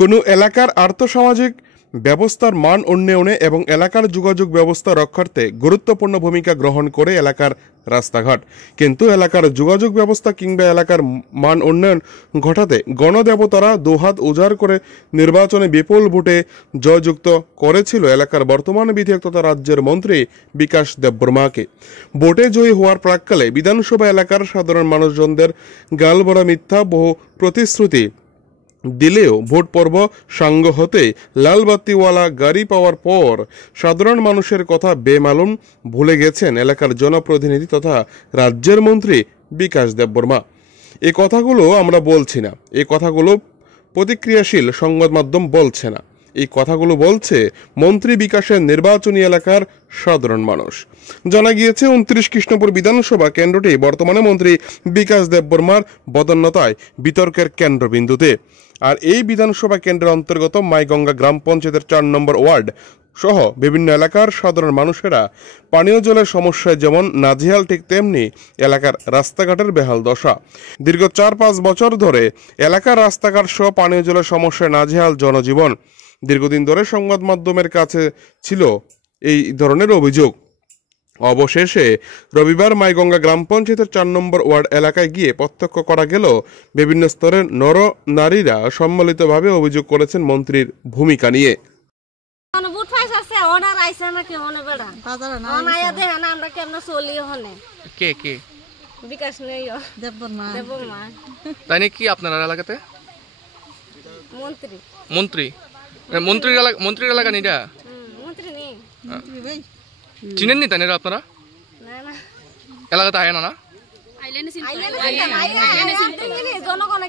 কোনো এলাকার আর্থসামাজিক ব্যবস্থার মান উন্নয়নে এবং এলাকার যোগাযোগ ব্যবস্থা রক্ষার্থে গুরুত্বপূর্ণ ভূমিকা গ্রহণ করে এলাকার রাস্তাঘাট। কিন্তু এলাকার যোগাযোগ ব্যবস্থা কিংবা এলাকার মান উন্নয়ন ঘটাতে গণদেবতারা দুহাত উজাড় করে নির্বাচনে বিপুল ভোটে জয়যুক্ত করেছিল এলাকার বর্তমান বিধায়ক তথা রাজ্যের মন্ত্রী বিকাশ দেববর্মাকে। ভোটে জয়ী হওয়ার প্রাক্কালে বিধানসভা এলাকার সাধারণ মানুষজনদের গালভরা মিথ্যা বহু প্রতিশ্রুতি দিলেও ভোট পর্ব সাঙ্গ হতে লালবাতিওয়ালা গাড়ি পাওয়ার পর সাধারণ মানুষের কথা বেমালুম ভুলে গেছেন এলাকার জনপ্রতিনিধি তথা রাজ্যের মন্ত্রী বিকাশ দেববর্মা। এই কথাগুলো আমরা বলছি না, এই কথাগুলো প্রতিক্রিয়াশীল সংবাদ মাধ্যম বলছে না, এই কথাগুলো বলছে মন্ত্রী বিকাশের নির্বাচনী এলাকার সাধারণ মানুষ। জানা গিয়েছে 29 কৃষ্ণপুর বিধানসভা কেন্দ্রটি বর্তমানে মন্ত্রী বিকাশ দেববর্মার বদান্যতায় বিতর্কের কেন্দ্রবিন্দুতে। আর এই বিধানসভা কেন্দ্রের অন্তর্গত মাইগঙ্গা গ্রাম পঞ্চায়েতের 4 নম্বর ওয়ার্ড সহ বিভিন্ন এলাকার সাধারণ মানুষেরা পানীয় জলের সমস্যায় যেমন নাজেহাল, ঠিক তেমনি এলাকার রাস্তাঘাটের বেহাল দশা। দীর্ঘ 4-5 বছর ধরে এলাকার রাস্তাঘাট সহ পানীয় জলের সমস্যায় নাজেহাল জনজীবন। দীর্ঘদিন ধরে সংবাদ মাধ্যমের কাছে ছিল এই ধরনের অভিযোগ। অবশেষে রবিবার মাইগঙ্গা গ্রাম পঞ্চায়েতের 4 নম্বর ওয়ার্ড এলাকায় গিয়ে প্রত্যক্ষ করা গেল বিভিন্ন স্তরের নর নারীরা সম্মিলিতভাবে অভিযোগ করেছেন মন্ত্রীর ভূমিকা নিয়ে। তাই নাকি আপনার এলাকাতে মন্ত্রীর এলাকা নেই? চিনেননি তাই না আপনারা? এলাকাতে আয় না জনগণ